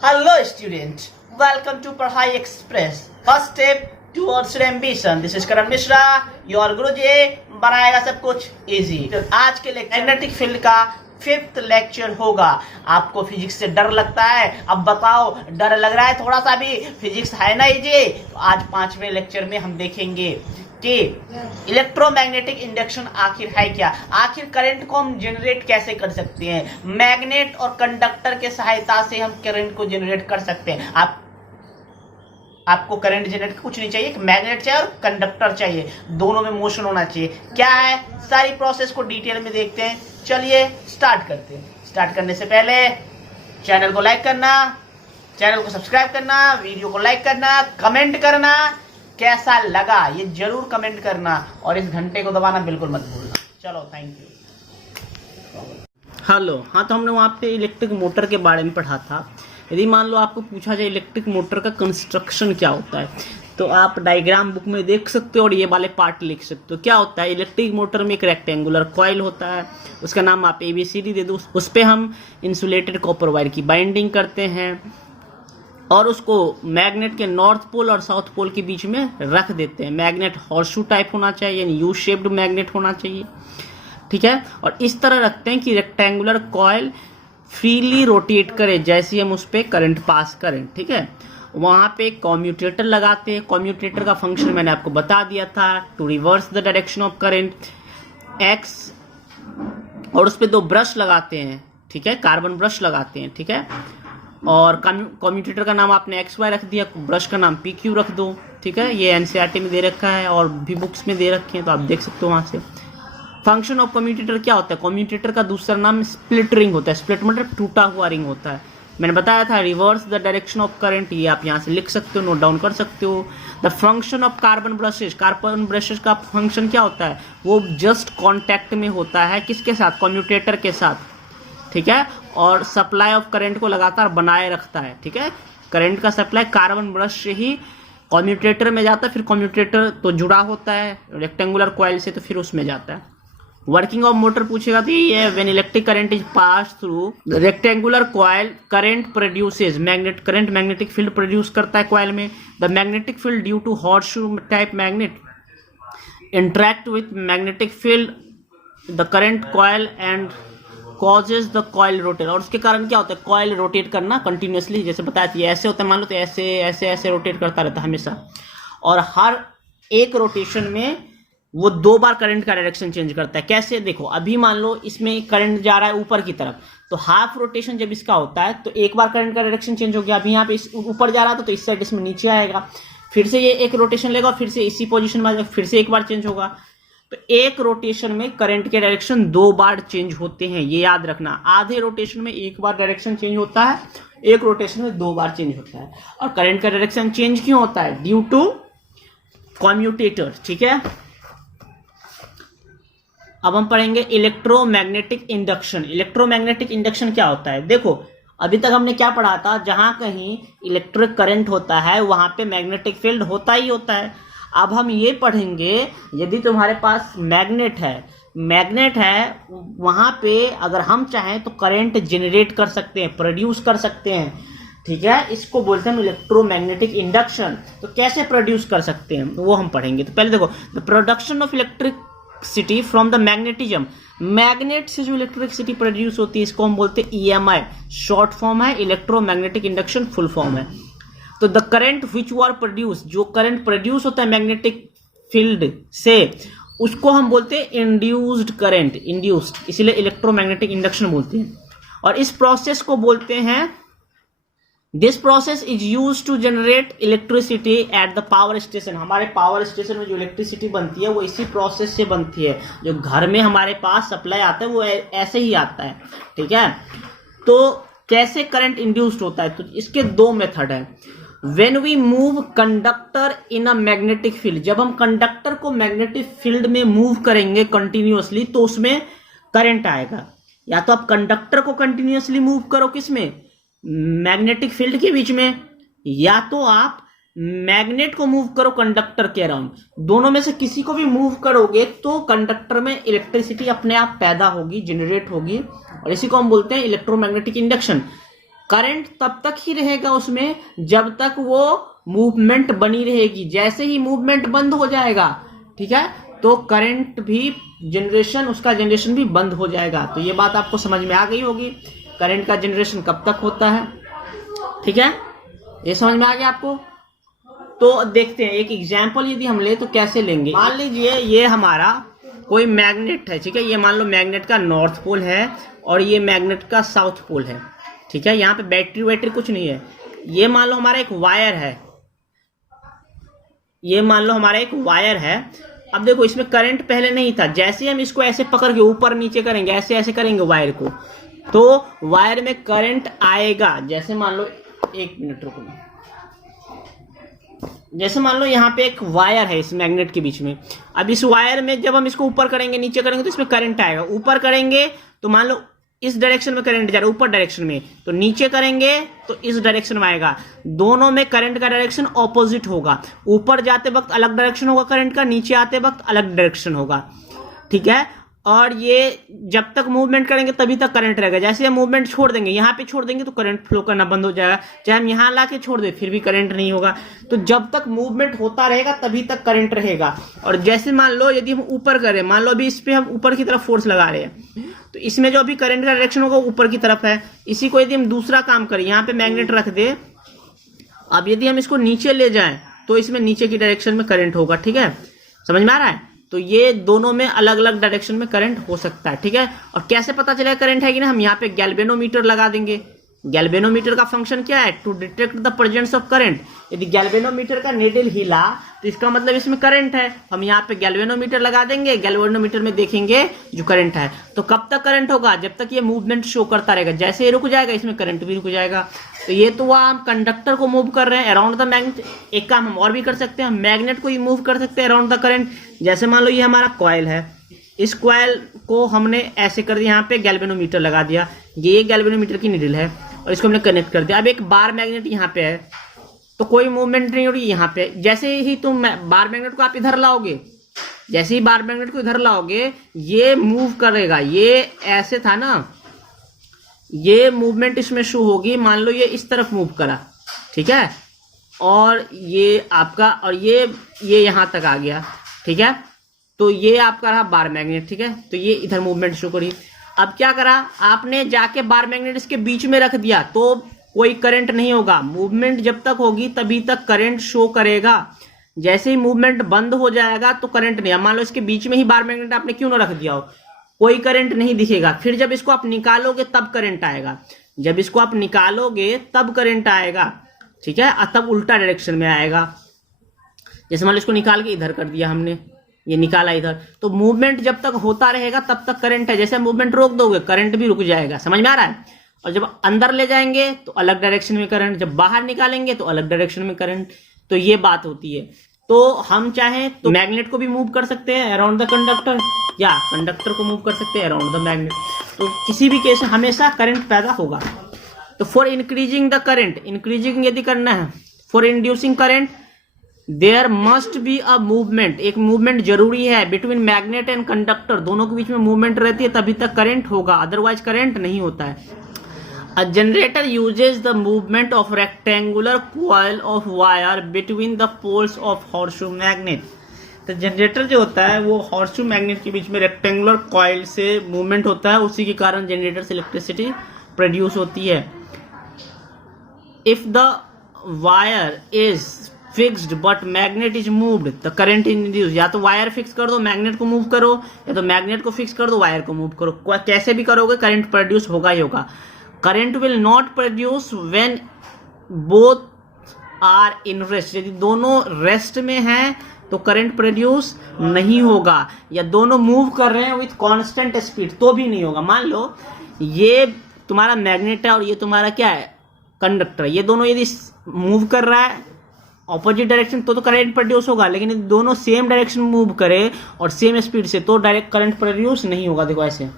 Hello student, welcome to Padhai Express. First step towards your ambition. This is Karan Mishra, your गुरुजी बनाएगा सब कुछ easy. आज के magnetic field का 5th lecture होगा. आपको फिजिक्स से डर लगता है, अब बताओ डर लग रहा है थोड़ा सा भी, फिजिक्स है ना इजी. तो आज 5वें लेक्चर में हम देखेंगे कि इलेक्ट्रोमैग्नेटिक इंडक्शन आखिर है क्या, आखिर करंट को हम जनरेट कैसे कर सकते हैं. मैग्नेट और कंडक्टर के सहायता से हम करंट को जनरेट कर सकते हैं. आपको करंट जनरेट कुछ नहीं चाहिए, मैग्नेट चाहिए और कंडक्टर चाहिए, दोनों में मोशन होना चाहिए. क्या है, सारी प्रोसेस को डिटेल में देखते हैं. चलिए स्टार्ट करते हैं. स्टार्ट करने से पहले चैनल को लाइक करना, चैनल को सब्सक्राइब करना, वीडियो को लाइक करना, कमेंट करना कैसा लगा ये जरूर कमेंट करना, और इस घंटे को दबाना बिल्कुल मत भूलना. चलो थैंक यू. हेलो. हाँ, तो हमने वहाँ पे इलेक्ट्रिक मोटर के बारे में पढ़ा था. यदि मान लो आपको पूछा जाए इलेक्ट्रिक मोटर का कंस्ट्रक्शन क्या होता है, तो आप डायग्राम बुक में देख सकते हो और ये वाले पार्ट लिख सकते हो. क्या होता है, इलेक्ट्रिक मोटर में एक रेक्टेंगुलर कॉइल होता है, उसका नाम आप ABCD दे दो. उस पर हम इंसुलेटेड कॉपर वायर की बाइंडिंग करते हैं और उसको मैग्नेट के नॉर्थ पोल और साउथ पोल के बीच में रख देते हैं. मैग्नेट हॉर्सशू टाइप होना चाहिए, यानी यू शेप्ड मैग्नेट होना चाहिए. ठीक है, और इस तरह रखते हैं कि रेक्टेंगुलर कॉइल फ्रीली रोटेट करे जैसे हम उस पर करंट पास करें. ठीक है, वहाँ पे कॉम्यूटेटर लगाते हैं. कॉम्यूटेटर का फंक्शन मैंने आपको बता दिया था, to reverse the direction of current एक्स, और उस पर 2 ब्रश लगाते हैं. ठीक है, कार्बन ब्रश लगाते हैं. ठीक है, और कम्यूटेटर का नाम आपने XY रख दिया, ब्रश का नाम PQ रख दो. ठीक है, ये NCERT में दे रखा है और भी बुक्स में दे रखे हैं, तो आप देख सकते हो वहाँ से. फंक्शन ऑफ कम्यूटेटर क्या होता है, कम्यूटेटर का दूसरा नाम स्प्लिट रिंग होता है. स्प्लिट मतलब टूटा हुआ रिंग होता है. मैंने बताया था reverse the direction of current, ये आप यहाँ से लिख सकते हो, नोट डाउन कर सकते हो. The function of carbon brushes, carbon brushes का फंक्शन क्या होता है, वो जस्ट कॉन्टैक्ट में होता है किसके साथ, कम्यूटेटर के साथ. ठीक है, और सप्लाई ऑफ करंट को लगातार बनाए रखता है. ठीक है, करंट का सप्लाई कार्बन ब्रश से ही कम्यूटेटर में जाता है, फिर कम्यूटेटर तो जुड़ा होता है रेक्टेंगुलर कॉइल से, तो फिर उसमें जाता है. वर्किंग ऑफ मोटर पूछेगा तो ये है, when electric current is pass through rectangular coil current produces magnet, current magnetic field produce करता है कॉइल में. The magnetic field due to horseshoe type magnet interact with magnetic field the current coil and causes the coil rotate. और उसके कारण क्या होता है, coil rotate करना कंटिन्यूसली, जैसे बताया था ऐसे होता है, मान लो तो ऐसे ऐसे ऐसे रोटेट करता रहता है हमेशा, और हर एक रोटेशन में वो 2 बार करंट का डायरेक्शन चेंज करता है. कैसे, देखो अभी मान लो इसमें करंट जा रहा है ऊपर की तरफ, तो हाफ रोटेशन जब इसका होता है तो एक बार करंट का डायरेक्शन चेंज हो गया. अभी यहाँ पे ऊपर जा रहा था तो इस साइड इसमें नीचे आएगा, फिर से ये एक रोटेशन लेगा, फिर से इसी पोजिशन में आ जाएगा, फिर से एक बार चेंज होगा. तो एक रोटेशन में करंट के डायरेक्शन 2 बार चेंज होते हैं, ये याद रखना. आधे रोटेशन में एक बार डायरेक्शन चेंज होता है, एक रोटेशन में 2 बार चेंज होता है. और करंट का डायरेक्शन चेंज क्यों होता है, ड्यू टू कम्यूटेटर. ठीक है, अब हम पढ़ेंगे इलेक्ट्रोमैग्नेटिक इंडक्शन. इलेक्ट्रोमैग्नेटिक इंडक्शन क्या होता है, देखो अभी तक हमने क्या पढ़ा था, जहां कहीं इलेक्ट्रिक करंट होता है वहां पे मैग्नेटिक फील्ड होता ही होता है. अब हम ये पढ़ेंगे, यदि तुम्हारे पास मैग्नेट है वहां पे अगर हम चाहें तो करंट जनरेट कर सकते हैं, प्रोड्यूस कर सकते हैं. ठीक है, इसको बोलते हैं इलेक्ट्रोमैग्नेटिक इंडक्शन. तो कैसे प्रोड्यूस कर सकते हैं वो हम पढ़ेंगे. तो पहले देखो, the production of electricity from the magnetism, magnet से जो इलेक्ट्रिसिटी प्रोड्यूस होती है इसको हम बोलते हैं EMI, शॉर्ट फॉर्म है. इलेक्ट्रोमैग्नेटिक इंडक्शन फुल फॉर्म है. तो the current which were produce, जो करंट प्रोड्यूस होता है मैग्नेटिक फील्ड से, उसको हम बोलते हैं इंड्यूस्ड करंट, इंड्यूस्ड, इसलिए इलेक्ट्रोमैग्नेटिक इंडक्शन बोलते हैं. और इस प्रोसेस को बोलते हैं, this process is use to generate electricity at the power station. हमारे पावर स्टेशन में जो इलेक्ट्रिसिटी बनती है वो इसी प्रोसेस से बनती है. जो घर में हमारे पास सप्लाई आता है वो ऐसे ही आता है. ठीक है, तो कैसे करंट इंड्यूस्ड होता है, तो इसके 2 मेथड है. When we move conductor in a magnetic field, जब हम कंडक्टर को मैग्नेटिक फील्ड में मूव करेंगे कंटिन्यूअसली तो उसमें करंट आएगा. या तो आप कंडक्टर को कंटिन्यूअसली मूव करो किसमें, मैग्नेटिक फील्ड के बीच में, या तो आप मैग्नेट को मूव करो कंडक्टर के अराउंड. दोनों में से किसी को भी मूव करोगे तो कंडक्टर में इलेक्ट्रिसिटी अपने आप पैदा होगी, जनरेट होगी, और इसी को हम बोलते हैं इलेक्ट्रोमैग्नेटिक इंडक्शन. करंट तब तक ही रहेगा उसमें जब तक वो मूवमेंट बनी रहेगी। जैसे ही मूवमेंट बंद हो जाएगा, ठीक है, तो करंट भी उसका जनरेशन भी बंद हो जाएगा। तो ये बात आपको समझ में आ गई होगी, करंट का जनरेशन कब तक होता है। ठीक है, ये समझ में आ गया आपको। तो देखते हैं एक एग्जाम्पल यदि हम ले तो कैसे लेंगे। मान लीजिए ये हमारा कोई मैग्नेट है, ठीक है, ये मान लो मैग्नेट का नॉर्थ पोल है और ये मैग्नेट का साउथ पोल है। ठीक है, यहाँ पे बैटरी कुछ नहीं है। ये मान लो हमारा एक वायर है, ये मान लो हमारा एक वायर है। अब देखो इसमें करंट पहले नहीं था, जैसे ही हम इसको ऐसे पकड़ के ऊपर नीचे करेंगे, ऐसे ऐसे करेंगे वायर को, तो वायर में करंट आएगा। जैसे मान लो, एक मिनट रुको, जैसे मान लो यहाँ पे एक वायर है इस मैग्नेट के बीच में। अब इस वायर में जब हम इसको ऊपर करेंगे नीचे करेंगे तो इसमें करंट आएगा। ऊपर करेंगे तो मान लो इस डायरेक्शन में करंट जा रहा है, ऊपर डायरेक्शन में, तो नीचे करेंगे तो इस डायरेक्शन में आएगा। दोनों में करंट का डायरेक्शन ऑपोजिट होगा। ऊपर जाते वक्त अलग डायरेक्शन होगा करंट का, नीचे आते वक्त अलग डायरेक्शन होगा। ठीक है, और ये जब तक मूवमेंट करेंगे तभी तक करंट रहेगा। जैसे हम मूवमेंट छोड़ देंगे, यहाँ पे छोड़ देंगे तो करंट फ्लो करना बंद हो जाएगा। चाहे हम यहाँ ला के छोड़ दें फिर भी करंट नहीं होगा। तो जब तक मूवमेंट होता रहेगा तभी तक करंट रहेगा। और जैसे मान लो यदि हम ऊपर करें, मान लो अभी इस पे हम ऊपर की तरफ फोर्स लगा रहे हैं, तो इसमें जो अभी करंट का डायरेक्शन होगा ऊपर की तरफ है। इसी को यदि हम दूसरा काम करें, यहाँ पे मैग्नेट रख दे, अब यदि हम इसको नीचे ले जाएं तो इसमें नीचे की डायरेक्शन में करंट होगा। ठीक है, समझ में आ रहा है। तो ये दोनों में अलग अलग डायरेक्शन में करंट हो सकता है। ठीक है, और कैसे पता चलेगा करंट है कि ना, हम यहाँ पे गैल्वेनोमीटर लगा देंगे। गैल्वेनोमीटर का फंक्शन क्या है? To detect the presence of current. यदि गैल्वेनोमीटर का निडल हिला तो इसका मतलब इसमें करंट है। हम यहाँ पे गैल्वेनोमीटर लगा देंगे, गैल्वेनोमीटर में देखेंगे जो करंट है। तो कब तक करंट होगा? जब तक ये मूवमेंट शो करता रहेगा। जैसे ये रुक जाएगा इसमें करंट भी रुक जाएगा। तो ये तो वह हम कंडक्टर को मूव कर रहे हैं अराउंड द मैग्नेट। एक काम हम और भी कर सकते हैं, मैग्नेट को ही मूव कर सकते हैं अराउंड द करंट। जैसे मान लो ये हमारा कॉइल है, इस कॉइल को हमने ऐसे कर दिया, यहाँ पे गैल्वेनोमीटर लगा दिया, ये गैल्वेनोमीटर की निडल है और इसको हमने कनेक्ट कर दिया। अब एक बार मैग्नेट यहाँ पे है तो कोई मूवमेंट नहीं हो रही यहाँ पे। जैसे ही तुम बार मैग्नेट को आप इधर लाओगे, जैसे ही बार मैग्नेट को इधर लाओगे ये मूव करेगा। ये ऐसे था ना, ये मूवमेंट इसमें शो होगी। मान लो ये इस तरफ मूव करा, ठीक है, और ये आपका, और ये यहाँ तक आ गया। ठीक है, तो ये आपका रहा बार मैग्नेट। ठीक है, तो ये इधर मूवमेंट शो करी। अब क्या करा आपने, जाके बार मैग्नेट इसके बीच में रख दिया तो कोई करंट नहीं होगा। मूवमेंट जब तक होगी तभी तक करंट शो करेगा। जैसे ही मूवमेंट बंद हो जाएगा तो करंट नहीं। मान लो इसके बीच में ही बार मैग्नेट आपने क्यों ना रख दिया हो, कोई करंट नहीं दिखेगा। फिर जब इसको आप निकालोगे तब करंट आएगा। जब इसको आप निकालोगे तब करंट आएगा। ठीक है, तब उल्टा डायरेक्शन में आएगा। जैसे मान लो इसको निकाल के इधर कर दिया हमने, ये निकाला इधर, तो मूवमेंट जब तक होता रहेगा तब तक करंट है। जैसे मूवमेंट रोक दोगे करंट भी रुक जाएगा। समझ में आ रहा है। और जब अंदर ले जाएंगे तो अलग डायरेक्शन में करंट, जब बाहर निकालेंगे तो अलग डायरेक्शन में करंट। तो ये बात होती है। तो हम चाहें तो मैग्नेट को भी मूव कर सकते हैं अराउंड द कंडक्टर, या कंडक्टर को मूव कर सकते हैं अराउंड द मैग्नेट। तो किसी भी केस में हमेशा करंट पैदा होगा। तो for increasing the current, increasing यदि करना है, for inducing current there must be a movement, एक मूवमेंट जरूरी है बिटवीन मैग्नेट एंड कंडक्टर। दोनों के बीच में मूवमेंट रहती है तभी तक करंट होगा, अदरवाइज करंट नहीं होता है। A generator uses the movement of rectangular coil of wire between the poles of horseshoe magnet। तो जनरेटर जो होता है वो हॉर्सशू मैग्नेट के बीच में रेक्टेंगुलर कॉइल से मूवमेंट होता है, उसी के कारण जनरेटर से इलेक्ट्रिसिटी प्रोड्यूस होती है। If the wire is fixed but magnet is moved, the current is induced। या तो वायर फिक्स कर दो, मैग्नेट को मूव करो, या तो मैग्नेट को फिक्स कर दो, वायर को मूव करो। कैसे भी करोगे करंट प्रोड्यूस होगा ही होगा। Current will not produce when both are in rest. यदि दोनों रेस्ट में हैं तो करंट प्रोड्यूस नहीं होगा, या दोनों मूव कर रहे हैं विथ कांस्टेंट स्पीड तो भी नहीं होगा। मान लो ये तुम्हारा मैग्नेट है और ये तुम्हारा क्या है, कंडक्टर। ये दोनों यदि मूव कर रहा है ऑपोजिट डायरेक्शन तो करंट प्रोड्यूस होगा, लेकिन यदि दोनों सेम डायरेक्शन मूव करे और सेम स्पीड से तो डायरेक्ट करंट प्रोड्यूस नहीं होगा। देखो ऐसे,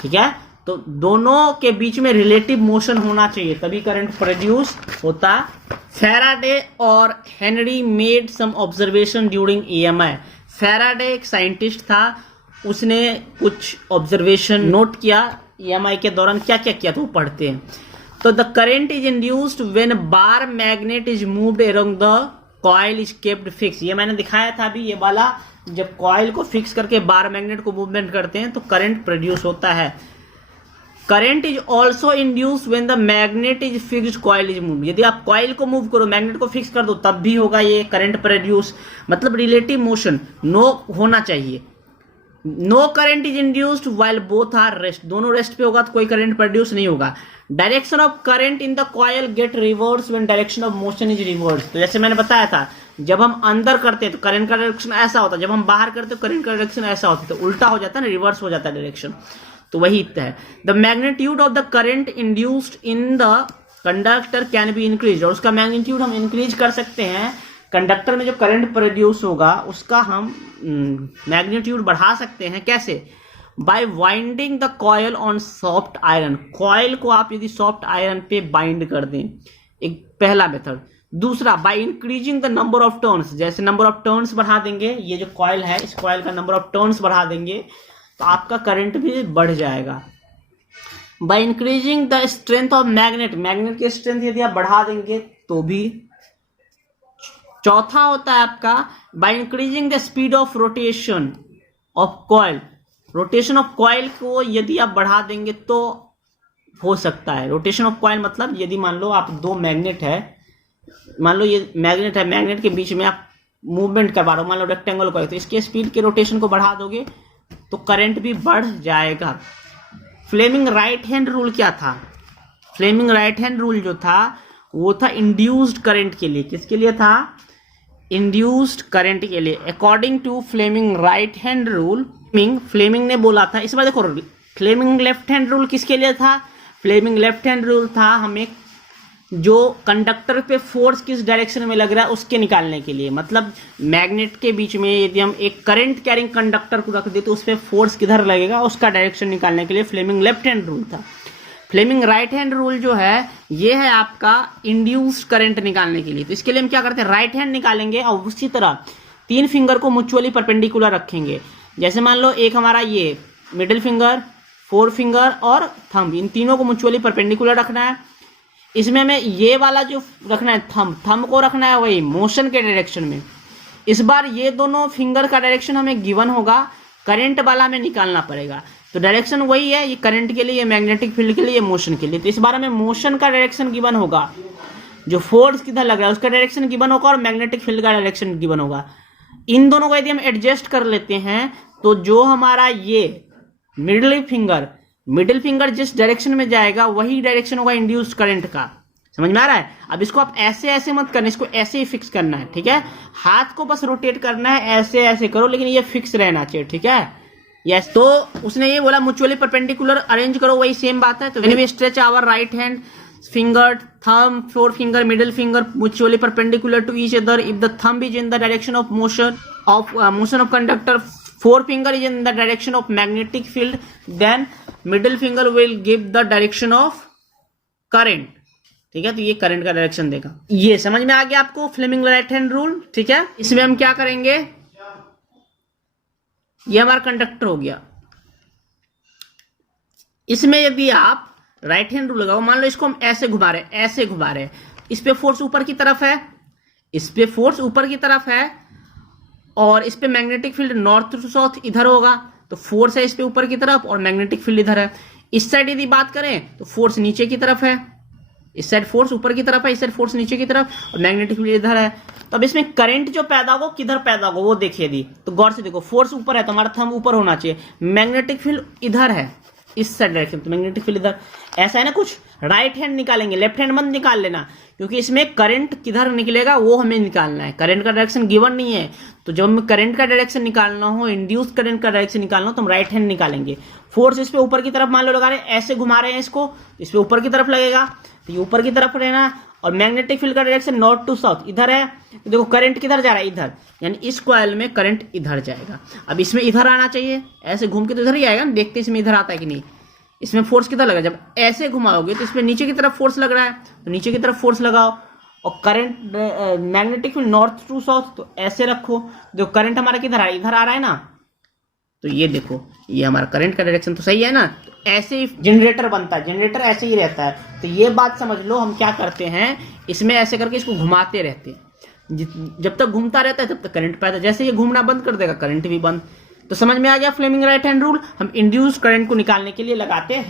ठीक है। तो दोनों के बीच में रिलेटिव मोशन होना चाहिए तभी करंट प्रोड्यूस होता। फैराडे और Henry made some observation during EMI। Faraday एक साइंटिस्ट था, उसने कुछ ऑब्जर्वेशन नोट किया EMI के दौरान क्या क्या किया तो वो पढ़ते हैं। तो the current is induced when bar magnet is moved around the coil is capped fix. ये मैंने दिखाया था अभी, ये वाला जब कॉइल को फिक्स करके बार मैग्नेट को मूवमेंट करते हैं तो करंट प्रोड्यूस होता है। Current is also induced when the magnet is fixed coil is move. यदि आप कॉइल को मूव करो, मैग्नेट को फिक्स कर दो, तब भी होगा ये करंट प्रोड्यूस। मतलब रिलेटिव मोशन नो होना चाहिए। No current is induced while both are rest. दोनों रेस्ट पे होगा तो कोई करंट प्रोड्यूस नहीं होगा। Direction of current in the coil get reverse when direction of motion is reverse. तो जैसे मैंने बताया था, जब हम अंदर करते हैं तो करंट का डायरेक्शन ऐसा होता है, जब हम बाहर करते हैं तो करंट का डायरेक्शन ऐसा होता है, तो उल्टा हो जाता है ना, रिवर्स हो जाता है डायरेक्शन। तो वही है। The magnitude of the current induced in the conductor can be increase. और उसका मैग्नीट्यूड हम इंक्रीज कर सकते हैं। कंडक्टर में जो करंट प्रोड्यूस होगा उसका हम मैग्नीट्यूड बढ़ा सकते हैं। कैसे? By winding the coil on soft iron. Coil को आप यदि सॉफ्ट आयरन पे बाइंड कर दें, एक पहला मेथड। दूसरा, by increasing the number of turns. जैसे नंबर ऑफ टर्न्स बढ़ा देंगे, ये जो कॉयल है इस कॉयल का नंबर ऑफ टर्न्स बढ़ा देंगे तो आपका करंट भी बढ़ जाएगा। By increasing the strength of magnet. Magnet की स्ट्रेंथ यदि आप बढ़ा देंगे तो भी। चौथा होता है आपका by increasing the speed of rotation of coil. Rotation of coil को यदि आप बढ़ा देंगे तो हो सकता है। रोटेशन ऑफ कॉइल मतलब यदि मान लो आप दो मैग्नेट है, मान लो ये मैग्नेट है, मैग्नेट के बीच में आप मूवमेंट करवा रहे हो, मान लो रेक्टेंगल कॉइल, तो इसके स्पीड के रोटेशन को बढ़ा दोगे तो करंट भी बढ़ जाएगा। फ्लेमिंग राइट हैंड रूल क्या था? फ्लेमिंग राइट हैंड रूल जो था वो था इंड्यूस्ड करंट के लिए। किसके लिए था? इंड्यूस्ड करंट के लिए। According to Fleming right hand rule, Fleming ने बोला था, इस बार देखो फ्लेमिंग लेफ्ट हैंड रूल किसके लिए था? फ्लेमिंग लेफ्ट हैंड रूल था हमें जो कंडक्टर पे फोर्स किस डायरेक्शन में लग रहा है उसके निकालने के लिए। मतलब मैग्नेट के बीच में यदि हम एक करंट कैरिंग कंडक्टर को रख दे तो उस पर फोर्स किधर लगेगा उसका डायरेक्शन निकालने के लिए फ्लेमिंग लेफ्ट हैंड रूल था। फ्लेमिंग राइट हैंड रूल जो है ये है आपका इंड्यूस्ड करंट निकालने के लिए। तो इसके लिए हम क्या करते हैं, राइट हैंड निकालेंगे और उसी तरह तीन फिंगर को म्यूचुअली परपेंडिकुलर रखेंगे। जैसे मान लो एक हमारा ये मिडिल फिंगर, फोर फिंगर और थंब, इन तीनों को म्यूचुअली परपेंडिकुलर रखना है। इसमें हमें ये वाला जो रखना है थंब को रखना है वही मोशन के डायरेक्शन में। इस बार ये दोनों फिंगर का डायरेक्शन हमें गिवन होगा, करंट वाला हमें निकालना पड़ेगा। तो डायरेक्शन वही है, ये करंट के लिए, ये मैग्नेटिक फील्ड के लिए, ये मोशन के लिए। तो इस बार हमें मोशन का डायरेक्शन गिवन होगा, जो फोर्स किधर लग रहा है उसका डायरेक्शन गिवन होगा और मैग्नेटिक फील्ड का डायरेक्शन गिवन होगा। इन दोनों को यदि हम एडजस्ट कर लेते हैं तो जो हमारा ये मिडिल फिंगर जिस डायरेक्शन में जाएगा वही डायरेक्शन होगा इंड्यूस्ड करंट का। समझ में आ रहा है? अब इसको आप ऐसे ऐसे मत करना, इसको ऐसे ही फिक्स करना है, ठीक है? हाथ को बस रोटेट करना है, ऐसे ऐसे करो, लेकिन ये फिक्स रहना चाहिए, ठीक है? यस। तो उसने ये बोला म्यूचुअली परपेंडिकुलर अरेंज करो, वही सेम बात है। तो when we stretch our right hand finger, thumb, forefinger, middle finger mutually perpendicular to each other. If the thumb is in the direction of motion of conductor, forefinger is in the direction of magnetic field, then middle finger will give the direction of current. ठीक है? तो ये current का direction देगा। ये समझ में आ गया आपको फ्लेमिंग राइट हैंड रूल, ठीक है? इसमें हम क्या करेंगे, ये हमारा कंडक्टर हो गया। इसमें यदि आप राइट हैंड रूल लगाओ, मान लो इसको हम ऐसे घुमा रहे हैं, इस पे फोर्स ऊपर की तरफ है, इस पे फोर्स ऊपर की तरफ है और इस पे magnetic field north to south इधर होगा, तो फोर्स है इस पे ऊपर की तरफ और मैग्नेटिक फील्ड इधर है। इस साइड यदि बात करें तो फोर्स नीचे की तरफ है, इस साइड फोर्स ऊपर की तरफ है, इस साइड फोर्स नीचे की तरफ और मैग्नेटिक फील्ड इधर है। तो अब इसमें करंट जो पैदा होगा किधर पैदा होगा वो देखिए यदि, तो गौर से देखो, फोर्स ऊपर है तो हमारा थंब ऊपर होना चाहिए, मैग्नेटिक फील्ड इधर है इस साइड डायरेक्शन, तो मैग्नेटिक फील्ड इधर। ऐसा है ना कुछ, राइट हैंड निकालेंगे, लेफ्ट हैंड मत निकाल लेना, क्योंकि इसमें करंट किधर निकलेगा वो हमें निकालना है। करंट का डायरेक्शन गिवन नहीं है, तो जब हमें करंट का डायरेक्शन निकालना हो, इंड्यूस्ड करंट का डायरेक्शन निकालना हो, तो हम राइट हैंड निकालेंगे। फोर्स इस पे ऊपर की तरफ मान लो लगा रहे हैं, ऐसे घुमा रहे हैं इसको, इस पे ऊपर की तरफ लगेगा, तो ये ऊपर की तरफ रहना। और मैग्नेटिक फील्ड का डायरेक्शन नॉर्थ टू साउथ इधर है, तो देखो करंट किधर जा रहा है, इधर, यानी इस कॉइल में करंट इधर जाएगा। अब इसमें इधर आना चाहिए, ऐसे घूम के तो इधर ही आएगा, देखते इसमें इधर आता है कि नहीं। इसमें फोर्स किधर लगा, जब ऐसे घुमाओगे तो इसमें नीचे की तरफ फोर्स लग रहा है, तो नीचे की तरफ फोर्स लगाओ। और current magnetic field north to south, तो ऐसे रखो, जो करंट हमारा किधर आ रहा है, इधर आ रहा है ना, तो ये देखो, ये हमारा करंट का डायरेक्शन तो सही है ना। तो ऐसे ही जनरेटर बनता है, जनरेटर ऐसे ही रहता है। तो ये बात समझ लो, हम क्या करते हैं, इसमें ऐसे करके इसको घुमाते रहते हैं। जब तक घूमता रहता है तब तक करंट पैदा, जैसे ये घूमना बंद कर देगा करंट भी बंद। तो समझ में आ गया फ्लेमिंग राइट हैंड रूल। हम इंड्यूस करंट को निकालने के लिए लगाते हैं।